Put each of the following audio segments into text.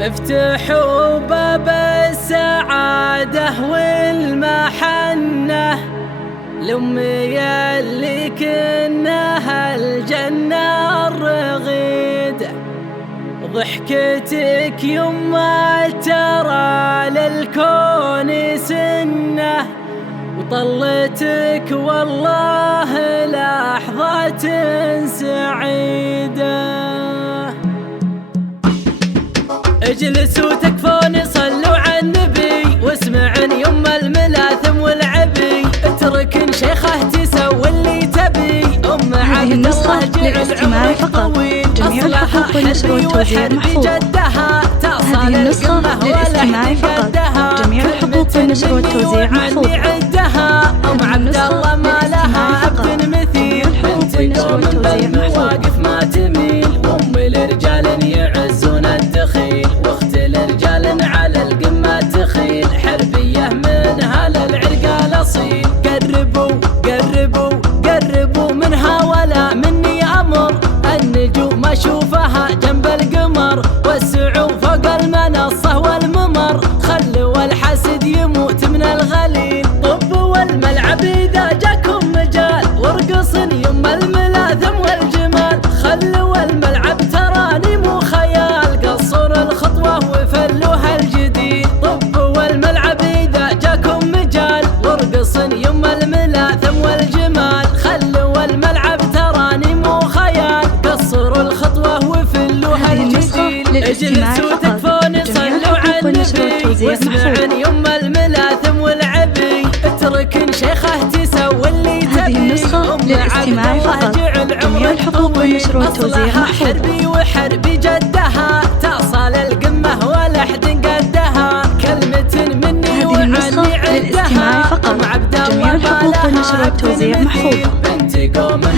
افتحوا باب السعادة والمحنة لأمي اللي كناها الجنة الرغيدة. ضحكتك يما ترى للكون سنة، وطلتك والله لحظة سعيدة. اجلسوا تكفون صلوا على النبي واسمعن يما الملاثم والعبي، اتركن شيخه تسوي اللي تبي. ام عبد الله جعل عمرك طويل، اصلها حربي وحربي جدها، تصل القمه ولا قدها، جميع الحقوق والنشر والتوزيع محفوظ. ام عبد الله ما لها اب مثيل، بنت قوم بالمواقف ما تميل، ام لرجال يعزون الدخيل، واخت لرجال على القمه تخيل، حربيه منها للعرق الاصيل. قربوا قربوا قربوا منها ولا مني امر، النجوم اشوفها جنب القمر، وسعوا فوق المنصه والممر، خلوا الحسد يموت من الغليل. طبوا الملعب اذا جاكم مجال، وارقصن يما الملاثم والجمال، خلوا الملعب تراني مو خيال، قصروا الخطوه وفلوها الجديد. طبوا الملعب اذا جاكم مجال، وارقصن يما الملاثم والجمال، خلوا الملعب تراني مو خيال، قصروا الخطوه وفلوها الجديد. اجلسوا تكفون صلوا على النبي واسمعن يما الملاثم والعبي، اتركن شيخه تسوي اللي تبي. هذه النسخة للاستماع فقط، جميع الحقوق والنشر والتوزيع محفوظ. حربي وحربي جدها، تصل القمه ولا حد قدها، كلمة مني وعني عدها. فقط، جميع الحقوق والنشر والتوزيع محفوظ.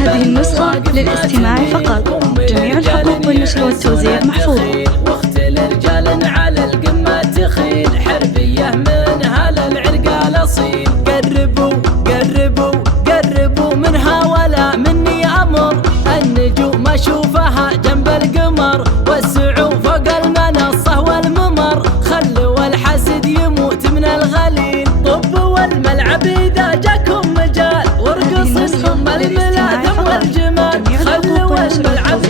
هذه النسخة للاستماع فقط، جميع الحقوق والنشر والتوزيع محفوظ. واخت لرجال على القمة تخيل، حربية منها للعرق الاصيل. قربوا قربوا قربوا منها ولا مني امر، النجوم اشوفها جنب القمر، وسعوا فوق المنصه والممر، خلوا الحسد يموت من الغليل. طبوا الملعب اذا جاكم مجال، وارقصن يما الملاثم والجمال، خلوا الملعب